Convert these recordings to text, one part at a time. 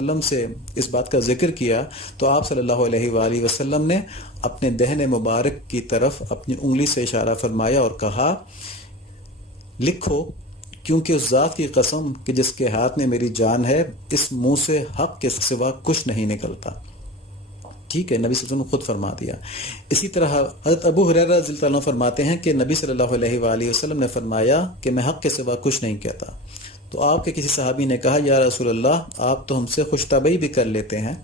وسلم سے اس بات کا ذکر کیا تو آپ صلی اللہ علیہ وآلہ وسلم نے اپنے دہن مبارک کی طرف اپنی انگلی سے اشارہ فرمایا اور کہا لکھو، کیونکہ اس ذات کی قسم کہ جس کے ہاتھ میں میری جان ہے، اس منہ سے حق کے سوا کچھ نہیں نکلتا۔ ٹھیک ہے، نبی صلی اللہ علیہ وسلم نے خود فرما دیا۔ اسی طرح حضرت ابو ہریرہ رضی اللہ عنہ فرماتے ہیں کہ نبی صلی اللہ علیہ وآلہ وسلم نے فرمایا کہ میں حق کے سوا کچھ نہیں کہتا۔ تو آپ کے کسی صحابی نے کہا یا رسول اللہ، آپ تو ہم سے خوش طبعی بھی کر لیتے ہیں،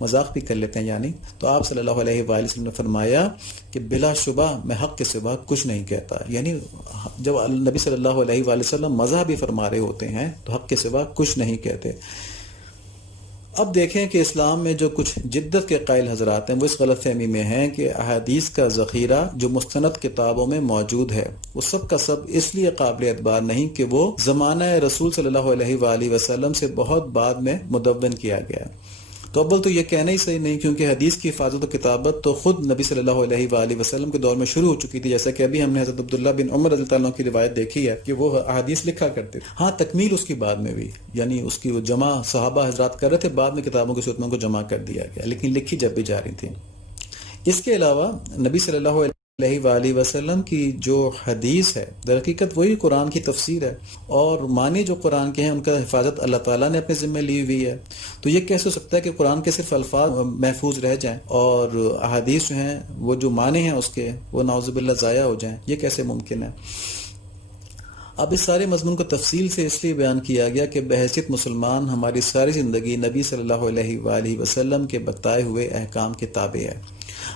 مذاق بھی کر لیتے ہیں یعنی، تو آپ صلی اللہ علیہ وآلہ وسلم نے فرمایا کہ بلا شبہ میں حق کے سوا کچھ نہیں کہتا۔ یعنی جب نبی صلی اللہ علیہ وآلہ وسلم مزاح بھی فرما رہے ہوتے ہیں تو حق کے سوا کچھ نہیں کہتے۔ اب دیکھیں کہ اسلام میں جو کچھ جدت کے قائل حضرات ہیں وہ اس غلط فہمی میں ہیں کہ احادیث کا ذخیرہ جو مستند کتابوں میں موجود ہے وہ سب کا سب اس لیے قابل اعتبار نہیں کہ وہ زمانہ رسول صلی اللہ علیہ وآلہ وسلم سے بہت بعد میں مدون کیا گیا۔ تو اول تو یہ کہنا ہی صحیح نہیں، کیونکہ حدیث کی حفاظت و کتابت تو خود نبی صلی اللہ علیہ وآلہ وسلم کے دور میں شروع ہو چکی تھی، جیسا کہ ابھی ہم نے حضرت عبداللہ بن عمر رضی اللہ عنہ کی روایت دیکھی ہے کہ وہ احادیث لکھا کرتے تھے۔ ہاں تکمیل اس کی بعد میں بھی، یعنی اس کی وہ جمع صحابہ حضرات کر رہے تھے، بعد میں کتابوں کی صورت میں کو جمع کر دیا گیا، لیکن لکھی جب بھی جا رہی تھی۔ اس کے علاوہ نبی صلی اللہ علیہ وآلہ وسلم کی جو حدیث ہے در حقیقت وہی قرآن کی تفسیر ہے، اور معنی جو قرآن کے ہیں ان کا حفاظت اللہ تعالیٰ نے اپنے ذمہ لی ہوئی ہے۔ تو یہ کیسے ہو سکتا ہے کہ قرآن کے صرف الفاظ محفوظ رہ جائیں اور احادیث جو ہیں وہ جو معنی ہیں اس کے وہ نعوذ باللہ ضائع ہو جائیں؟ یہ کیسے ممکن ہے؟ اب اس سارے مضمون کو تفصیل سے اس لیے بیان کیا گیا کہ بحیثیت مسلمان ہماری ساری زندگی نبی صلی اللہ علیہ وآلہ وسلم کے بتائے ہوئے احکام کے تابع ہے،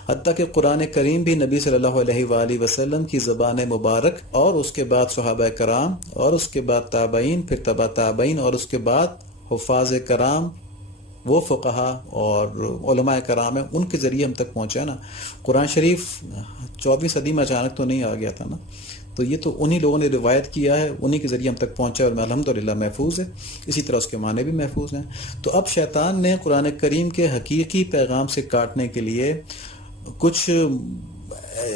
حتیٰ کہ قرآن کریم بھی نبی صلی اللہ علیہ وآلہ وسلم کی زبان مبارک اور اس کے بعد صحابہ کرام اور اس کے بعد تابعین، پھر تبع تابعین اور اس کے بعد حفاظ کرام، وہ فقہا اور علماء کرام ہیں، ان کے ذریعے ہم تک پہنچا نا۔ قرآن شریف 24 صدی میں اچانک تو نہیں آ گیا تھا نا، تو یہ تو انہی لوگوں نے روایت کیا ہے، انہی کے ذریعے ہم تک پہنچا اور الحمدللہ محفوظ ہے، اسی طرح اس کے معنی بھی محفوظ ہیں۔ تو اب شیطان نے قرآن کریم کے حقیقی پیغام سے کاٹنے کے لیے کچھ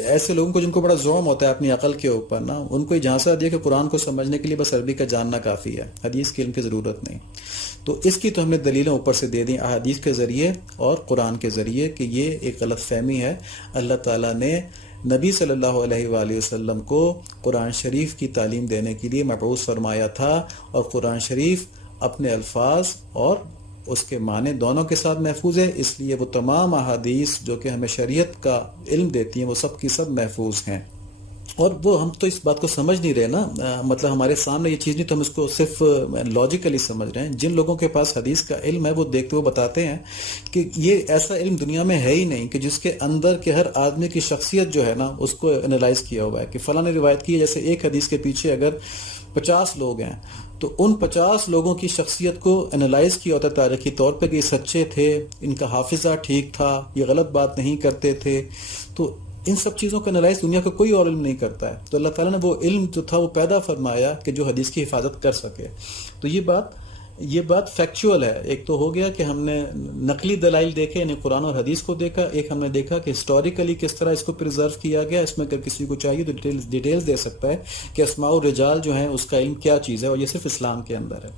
ایسے لوگوں کو جن کو بڑا ظلم ہوتا ہے اپنی عقل کے اوپر نا، ان کو یہ جھانسا دیا کہ قرآن کو سمجھنے کے لیے بس عربی کا جاننا کافی ہے، حدیث کے علم کی ضرورت نہیں۔ تو اس کی تو ہم نے دلیلیں اوپر سے دے دیں احادیث کے ذریعے اور قرآن کے ذریعے کہ یہ ایک غلط فہمی ہے۔ اللہ تعالیٰ نے نبی صلی اللہ علیہ وآلہ وسلم کو قرآن شریف کی تعلیم دینے کے لیے مبعوث فرمایا تھا، اور قرآن شریف اپنے الفاظ اور اس کے معنی دونوں کے ساتھ محفوظ ہے، اس لیے وہ تمام احادیث جو کہ ہمیں شریعت کا علم دیتی ہیں وہ سب کی سب محفوظ ہیں۔ اور وہ ہم تو اس بات کو سمجھ نہیں رہے نا، مطلب ہمارے سامنے یہ چیز نہیں تو ہم اس کو صرف لاجیکلی سمجھ رہے ہیں۔ جن لوگوں کے پاس حدیث کا علم ہے وہ دیکھتے وہ بتاتے ہیں کہ یہ ایسا علم دنیا میں ہے ہی نہیں کہ جس کے اندر کہ ہر آدمی کی شخصیت جو ہے نا اس کو انالائز کیا ہوا ہے کہ فلاں نے روایت کی ہے، جیسے ایک حدیث کے پیچھے اگر 50 لوگ ہیں تو ان 50 لوگوں کی شخصیت کو انالائز کیا ہوتا ہے تاریخی طور پہ کہ یہ سچے تھے، ان کا حافظہ ٹھیک تھا، یہ غلط بات نہیں کرتے تھے۔ تو ان سب چیزوں کا انالائز دنیا کا کوئی اور علم نہیں کرتا ہے، تو اللہ تعالیٰ نے وہ علم جو تھا وہ پیدا فرمایا کہ جو حدیث کی حفاظت کر سکے۔ تو یہ بات فیکچول ہے۔ ایک تو ہو گیا کہ ہم نے نقلی دلائل دیکھے، یعنی قرآن اور حدیث کو دیکھا، ایک ہم نے دیکھا کہ ہسٹوریکلی کس طرح اس کو پرزرو کیا گیا۔ اس میں اگر کسی کو چاہیے تو ڈیٹیلز دے سکتا ہے کہ اسماء الرجال جو ہیں اس کا علم کیا چیز ہے، اور یہ صرف اسلام کے اندر ہے۔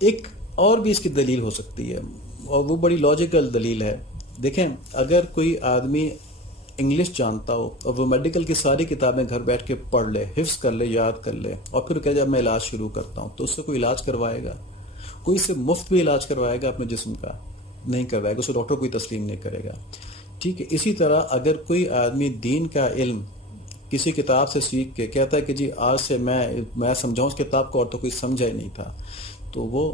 ایک اور بھی اس کی دلیل ہو سکتی ہے اور وہ بڑی لاجیکل دلیل ہے۔ دیکھیں اگر کوئی آدمی انگلش جانتا ہو اور وہ میڈیکل کی ساری کتابیں گھر بیٹھ کے پڑھ لے، حفظ کر لے، یاد کر لے، اور پھر کہے جب میں علاج شروع کرتا ہوں، تو اس سے کوئی علاج کروائے گا؟ کوئی سے مفت بھی علاج کروائے گا اپنے جسم کا؟ نہیں کروائے گا، اسے ڈاکٹر کوئی تسلیم نہیں کرے گا۔ ٹھیک ہے، اسی طرح اگر کوئی آدمی دین کا علم کسی کتاب سے سیکھ کے کہتا ہے کہ جی آج سے میں سمجھاؤں اس کتاب کو، اور تو کوئی سمجھا ہی نہیں تھا، تو وہ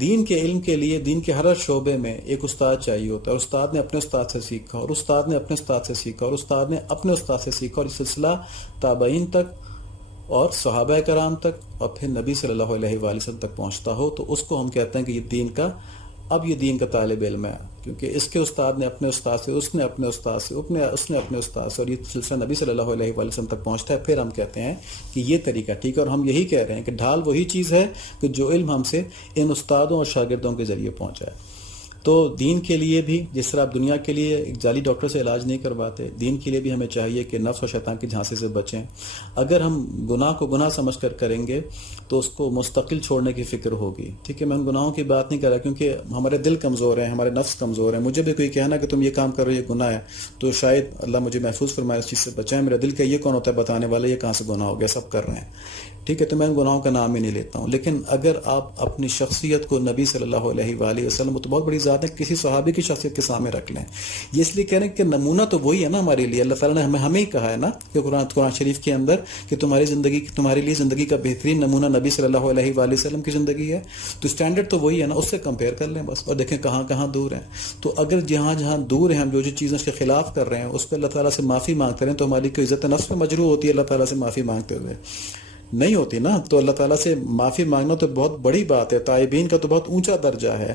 دین کے علم کے لیے دین کے ہر شعبے میں ایک استاد چاہیے ہوتا ہے، اور استاد نے اپنے استاد سے سیکھا، اور استاد نے اپنے استاد سے سیکھا، اور استاد نے اپنے استاد سے سیکھا، اور یہ سلسلہ تابعین تک اور صحابہ کرام تک اور پھر نبی صلی اللہ علیہ وآلہ وسلم تک پہنچتا ہو، تو اس کو ہم کہتے ہیں کہ یہ دین کا طالب علم ہے، کیونکہ اس کے استاد نے اپنے استاد سے، اس نے اپنے استاد سے، اس نے اپنے استاد سے، اور یہ سلسلہ نبی صلی اللہ علیہ وآلہ وسلم تک پہنچتا ہے، پھر ہم کہتے ہیں کہ یہ طریقہ ٹھیک ہے۔ اور ہم یہی کہہ رہے ہیں کہ ڈھال وہی چیز ہے کہ جو علم ہم سے ان استادوں اور شاگردوں کے ذریعے پہنچا ہے۔ تو دین کے لیے بھی جس طرح آپ دنیا کے لیے ایک جعلی ڈاکٹر سے علاج نہیں کرواتے، دین کے لیے بھی ہمیں چاہیے کہ نفس اور شیطان کی جھانسی سے بچیں. اگر ہم گناہ کو گناہ سمجھ کر کریں گے تو اس کو مستقل چھوڑنے کی فکر ہوگی. ٹھیک ہے، میں ان گناہوں کی بات نہیں کر رہا کیونکہ ہمارے دل کمزور ہیں، ہمارے نفس کمزور ہیں. مجھے بھی کوئی کہنا کہ تم یہ کام کر رہے ہو یہ گناہ ہے، تو شاید اللہ مجھے محفوظ فرمائے اس چیز سے بچائے. میرا دل کا یہ کون ہوتا ہے بتانے والا یہ کہاں سے گناہ ہو گیا، سب کر رہے ہیں. ٹھیک ہے، تو میں ان گناہوں کا نام ہی نہیں لیتا ہوں. لیکن اگر آپ اپنی شخصیت کو نبی صلی اللہ علیہ وآلہ وسلم، وہ تو بہت بڑی ذات ہے، کسی صحابی کی شخصیت کے سامنے رکھ لیں. یہ اس لیے کہہ رہے ہیں کہ نمونہ تو وہی ہے نا ہمارے لیے. اللہ تعالیٰ نے ہمیں ہی کہا ہے نا کہ قرآن شریف کے اندر کہ تمہارے لیے زندگی کا بہترین نمونہ نبی صلی اللہ علیہ وآلہ وسلم کی زندگی ہے. تو اسٹینڈرڈ تو وہی ہے نا، اس سے کمپیئر کر لیں بس، اور دیکھیں کہاں کہاں دور ہیں. تو اگر جہاں دور ہیں ہم جو چیزیں اس کے خلاف کر رہے ہیں اس پہ اللہ تعالیٰ سے معافی مانگتے رہیں تو ہماری کوئی عزت نفس پہ مجروح ہوتی ہے اللہ تعالیٰ سے معافی مانگتے ہوئے؟ نہیں ہوتی نا. تو اللہ تعالیٰ سے معافی مانگنا تو بہت بڑی بات ہے، تائبین کا تو بہت اونچا درجہ ہے.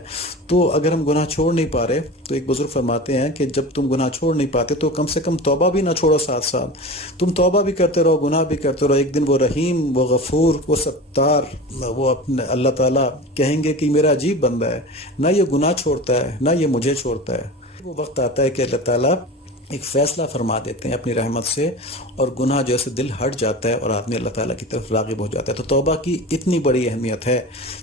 تو اگر ہم گناہ چھوڑ نہیں پا رہے تو ایک بزرگ فرماتے ہیں کہ جب تم گناہ چھوڑ نہیں پاتے تو کم سے کم توبہ بھی نہ چھوڑو. ساتھ ساتھ تم توبہ بھی کرتے رہو، گناہ بھی کرتے رہو. ایک دن وہ رحیم، وہ غفور، وہ ستار، وہ اپنے اللہ تعالیٰ کہیں گے کہ میرا عجیب بندہ ہے، نہ یہ گناہ چھوڑتا ہے نہ یہ مجھے چھوڑتا ہے. وہ وقت آتا ہے کہ اللہ تعالیٰ ایک فیصلہ فرما دیتے ہیں اپنی رحمت سے، اور گناہ جیسے دل ہٹ جاتا ہے اور آدمی اللہ تعالیٰ کی طرف راغب ہو جاتا ہے. تو توبہ کی اتنی بڑی اہمیت ہے.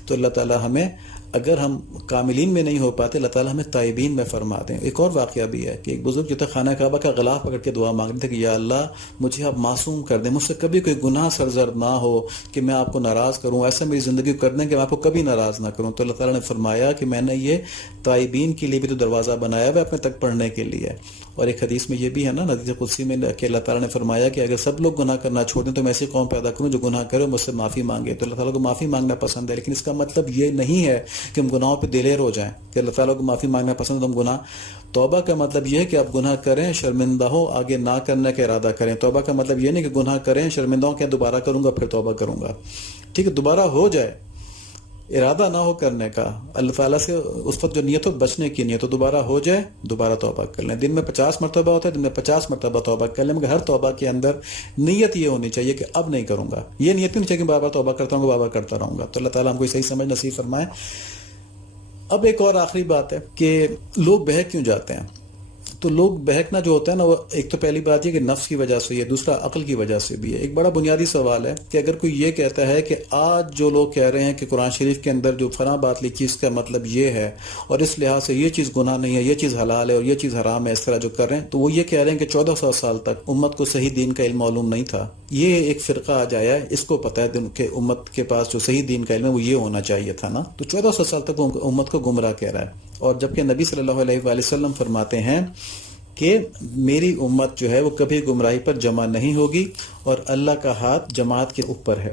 تو اللہ تعالیٰ ہمیں، اگر ہم کاملین میں نہیں ہو پاتے، اللہ تعالیٰ ہمیں تائبین میں فرما دیں. ایک اور واقعہ بھی ہے کہ ایک بزرگ جو تھا خانہ کعبہ کا غلاف پکڑ کے دعا مانگ رہے تھے کہ یا اللہ مجھے آپ معصوم کر دیں، مجھ سے کبھی کوئی گناہ سرزد نہ ہو کہ میں آپ کو ناراض کروں، ایسا میری زندگی کو کر دیں کہ میں آپ کو کبھی ناراض نہ کروں. تو اللہ تعالیٰ نے فرمایا کہ میں نے یہ تائبین کے لیے بھی تو دروازہ بنایا ہوا ہے اپنے تک پڑھنے کے لیے. اور ایک حدیث میں یہ بھی ہے نا، حدیث قدسی میں، کہ اللہ تعالیٰ نے فرمایا کہ اگر سب لوگ گناہ کرنا چھوڑ دیں تو میں ایسی قوم پیدا کروں جو گناہ کرے مجھ سے معافی مانگے. تو اللہ تعالیٰ کو معافی مانگنا پسند ہے، لیکن اس کا مطلب یہ نہیں ہے کہ ہم گناہوں پہ دلیر ہو جائیں کہ اللہ تعالیٰ کو معافی مانگنا پسند ہے ہم گناہ. توبہ کا مطلب یہ ہے کہ آپ گناہ کریں، شرمندہ ہو، آگے نہ کرنے کا ارادہ کریں. توبہ کا مطلب یہ نہیں کہ گناہ کریں، شرمندہ ہو کہ دوبارہ کروں گا پھر توبہ کروں گا. ٹھیک ہے، دوبارہ ہو جائے، ارادہ نہ ہو کرنے کا، اللہ تعالیٰ سے اس وقت جو نیت ہو بچنے کی نیت ہو، دوبارہ ہو جائے دوبارہ توبہ کر لیں. دن میں 50 مرتبہ ہوتا ہے، دن میں 50 مرتبہ توبہ کر لیں، مگر ہر توبہ کے اندر نیت یہ ہونی چاہیے کہ اب نہیں کروں گا. یہ نیت نہیں چاہیے کہ بار بار توبہ کرتا ہوں گا، بار بار کرتا رہوں گا. تو اللہ تعالیٰ ہم کو صحیح سمجھ نصیب فرمائے. اب ایک اور آخری بات ہے کہ لوگ بہک کیوں جاتے ہیں. تو لوگ بہکنا جو ہوتا ہے نا، وہ ایک تو پہلی بات یہ کہ نفس کی وجہ سے، یہ دوسرا عقل کی وجہ سے بھی ہے. ایک بڑا بنیادی سوال ہے کہ اگر کوئی یہ کہتا ہے کہ آج جو لوگ کہہ رہے ہیں کہ قرآن شریف کے اندر جو فلاں بات لکھی اس کا مطلب یہ ہے اور اس لحاظ سے یہ چیز گناہ نہیں ہے، یہ چیز حلال ہے اور یہ چیز حرام ہے، اس طرح جو کر رہے ہیں، تو وہ یہ کہہ رہے ہیں کہ 1400 سال تک امت کو صحیح دین کا علم معلوم نہیں تھا. یہ ایک فرقہ آ جایا ہے، اس کو پتہ ہے کہ امت کے پاس جو صحیح دین کا علم ہے وہ یہ ہونا چاہیے تھا نا. تو 1400 سال تک وہ امت کو گمراہ کہہ رہا ہے. اور جبکہ نبی صلی اللہ علیہ وآلہ وسلم فرماتے ہیں کہ میری امت جو ہے وہ کبھی گمراہی پر جمع نہیں ہوگی اور اللہ کا ہاتھ جماعت کے اوپر ہے.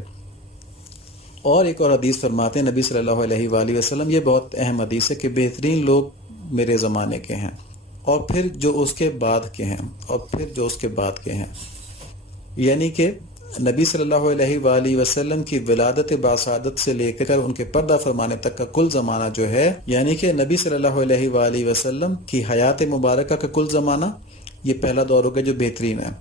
اور ایک اور حدیث فرماتے ہیں نبی صلی اللہ علیہ وآلہ وسلم، یہ بہت اہم حدیث ہے، کہ بہترین لوگ میرے زمانے کے ہیں اور پھر جو اس کے بعد کے ہیں اور پھر جو اس کے بعد کے ہیں. یعنی کہ نبی صلی اللہ علیہ وآلہ وسلم کی ولادت باسعادت سے لے کر ان کے پردہ فرمانے تک کا کل زمانہ جو ہے، یعنی کہ نبی صلی اللہ علیہ وآلہ وسلم کی حیات مبارکہ کا کل زمانہ، یہ پہلا دور ہو گیا جو بہترین ہے.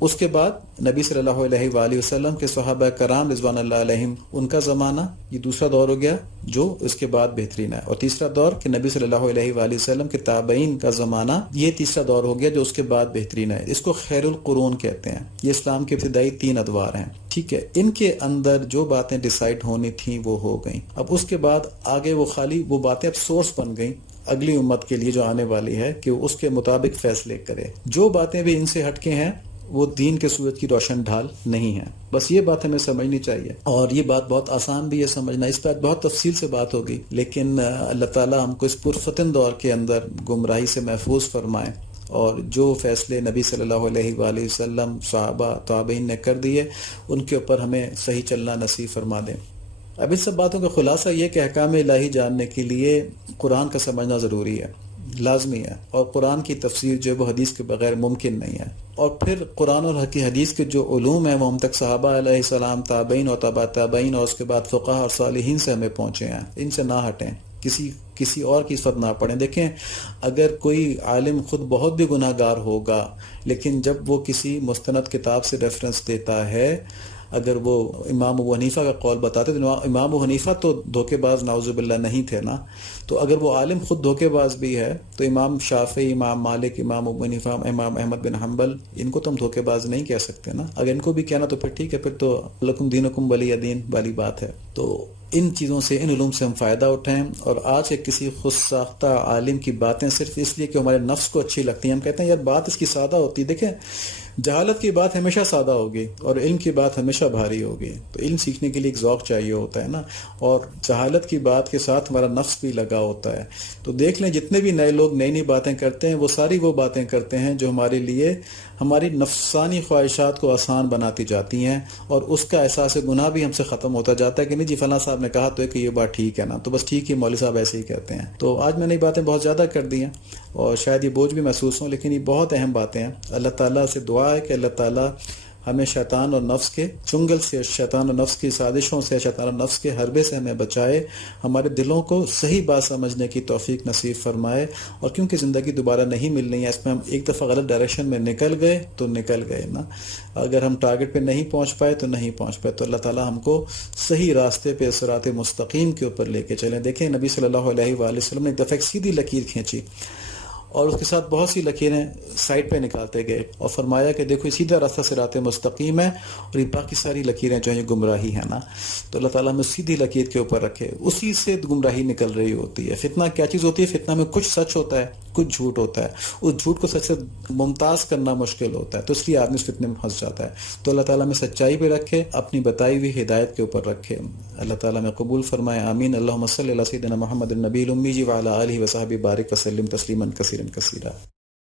اس کے بعد نبی صلی اللہ علیہ وآلہ وسلم کے صحابہ کرام رضوان اللہ علیہم ان کا زمانہ، یہ دوسرا دور ہو گیا جو اس کے بعد بہترین ہے. اور تیسرا دور کہ نبی صلی اللہ علیہ وآلہ وسلم کے تابعین کا زمانہ، یہ تیسرا دور ہو گیا جو اس کے بعد بہترین ہے. اس کو خیر القرون کہتے ہیں. یہ اسلام کے ابتدائی 3 ادوار ہیں. ٹھیک ہے، ان کے اندر جو باتیں ڈیسائیڈ ہونی تھیں وہ ہو گئیں. اب اس کے بعد آگے وہ خالی وہ باتیں اب سورس بن گئیں اگلی امت کے لیے جو آنے والی ہے کہ اس کے مطابق فیصلے کرے. جو باتیں بھی ان سے ہٹ کے ہیں وہ دین کے سورج کی روشن ڈھال نہیں ہے. بس یہ بات ہمیں سمجھنی چاہیے، اور یہ بات بہت آسان بھی ہے سمجھنا. اس پر بہت تفصیل سے بات ہوگی، لیکن اللہ تعالیٰ ہم کو اس پرفتن دور کے اندر گمراہی سے محفوظ فرمائے، اور جو فیصلے نبی صلی اللہ علیہ وآلہ وسلم، صحابہ، تابعین نے کر دیے ان کے اوپر ہمیں صحیح چلنا نصیب فرما دیں. اب ان سب باتوں کا خلاصہ یہ کہ احکام الہی جاننے کے لیے قرآن کا سمجھنا ضروری ہے، لازمی ہے، اور قرآن کی تفسیر جو وہ حدیث کے بغیر ممکن نہیں ہے. اور پھر قرآن اور حدیث کے جو علوم ہیں وہ ہم تک صحابہ علیہ السلام، تابعین اور تبع تابعین اور اس کے بعد فقہاء اور صالحین سے ہمیں پہنچے ہیں. ان سے نہ ہٹیں، کسی اور کی صفت نہ پڑھیں. دیکھیں، اگر کوئی عالم خود بہت بھی گناہ گار ہوگا، لیکن جب وہ کسی مستند کتاب سے ریفرنس دیتا ہے اگر وہ امام ابو حنیفہ کا قول بتاتے تو امام ابو حنیفہ تو دھوکے باز نعوذ باللہ نہیں تھے نا. تو اگر وہ عالم خود دھوکے باز بھی ہے تو امام شافعی، امام مالک، امام ابو حنیفہ، امام احمد بن حنبل، ان کو تو ہم دھوکے باز نہیں کہہ سکتے نا. اگر ان کو بھی کہنا تو پھر ٹھیک ہے، پھر تو لکم دینکم ولی دین والی بات ہے. تو ان چیزوں سے، ان علوم سے ہم فائدہ اٹھائیں. اور آج کے کسی خود ساختہ عالم کی باتیں صرف اس لیے کہ ہمارے نفس کو اچھی لگتی ہیں، ہم کہتے ہیں یار بات اس کی سادہ ہوتی ہے. دیکھیں، جہالت کی بات ہمیشہ سادہ ہوگی اور علم کی بات ہمیشہ بھاری ہوگی. تو علم سیکھنے کے لیے ایک ذوق چاہیے ہوتا ہے نا، اور جہالت کی بات کے ساتھ ہمارا نفس بھی لگا ہوتا ہے. تو دیکھ لیں جتنے بھی نئے لوگ نئی نئی باتیں کرتے ہیں، وہ ساری وہ باتیں کرتے ہیں جو ہمارے لیے ہماری نفسانی خواہشات کو آسان بناتی جاتی ہیں، اور اس کا احساس گناہ بھی ہم سے ختم ہوتا جاتا ہے کہ نہیں جی فلاں صاحب نے کہا تو ہے کہ یہ بات ٹھیک ہے نا، تو بس ٹھیک ہے مولوی صاحب ایسے ہی کہتے ہیں. تو آج میں نے یہ باتیں بہت زیادہ کر دی ہیں اور شاید یہ بوجھ بھی محسوس ہوں، لیکن یہ بہت اہم باتیں ہیں. اللہ تعالیٰ سے دعا ہے کہ اللہ تعالیٰ ہمیں شیطان اور نفس کے چنگل سے، شیطان اور نفس کی سازشوں سے، شیطان اور نفس کے حربے سے ہمیں بچائے، ہمارے دلوں کو صحیح بات سمجھنے کی توفیق نصیب فرمائے. اور کیونکہ زندگی دوبارہ نہیں ملنی ہے، اس میں ہم ایک دفعہ غلط ڈائریکشن میں نکل گئے تو نکل گئے نا. اگر ہم ٹارگٹ پہ نہیں پہنچ پائے تو نہیں پہنچ پائے. تو اللہ تعالیٰ ہم کو صحیح راستے پہ، صراط مستقیم کے اوپر لے کے چلیں. دیکھیں نبی صلی اللہ علیہ وآلہ وسلم نے ایک دفعہ ایک سیدھی لکیر کھینچی اور اس کے ساتھ بہت سی لکیریں سائڈ پہ نکالتے گئے اور فرمایا کہ دیکھو یہ سیدھا راستہ صراط مستقیم ہے اور یہ باقی ساری لکیریں جو ہیں یہ گمراہی ہیں نا. تو اللہ تعالیٰ ہمیں سیدھی لکیر کے اوپر رکھے، اسی سے گمراہی نکل رہی ہوتی ہے. فتنہ کیا چیز ہوتی ہے؟ فتنہ میں کچھ سچ ہوتا ہے، کچھ جھوٹ ہوتا ہے. اس جھوٹ کو سچ سے ممتاز کرنا مشکل ہوتا ہے، تو اس لیے آدمی اس فتنے میں پھنس جاتا ہے. تو اللہ تعالیٰ ہمیں سچائی پہ رکھے، اپنی بتائی ہوئی ہدایت کے اوپر رکھے. اللہ تعالیٰ ہمیں قبول فرمائے، آمین. اللہم صلی علی سیدنا محمد النبی الامی وعلی آلہ وصحبہ بارک وسلم تسلیما کثیرا کثیرا.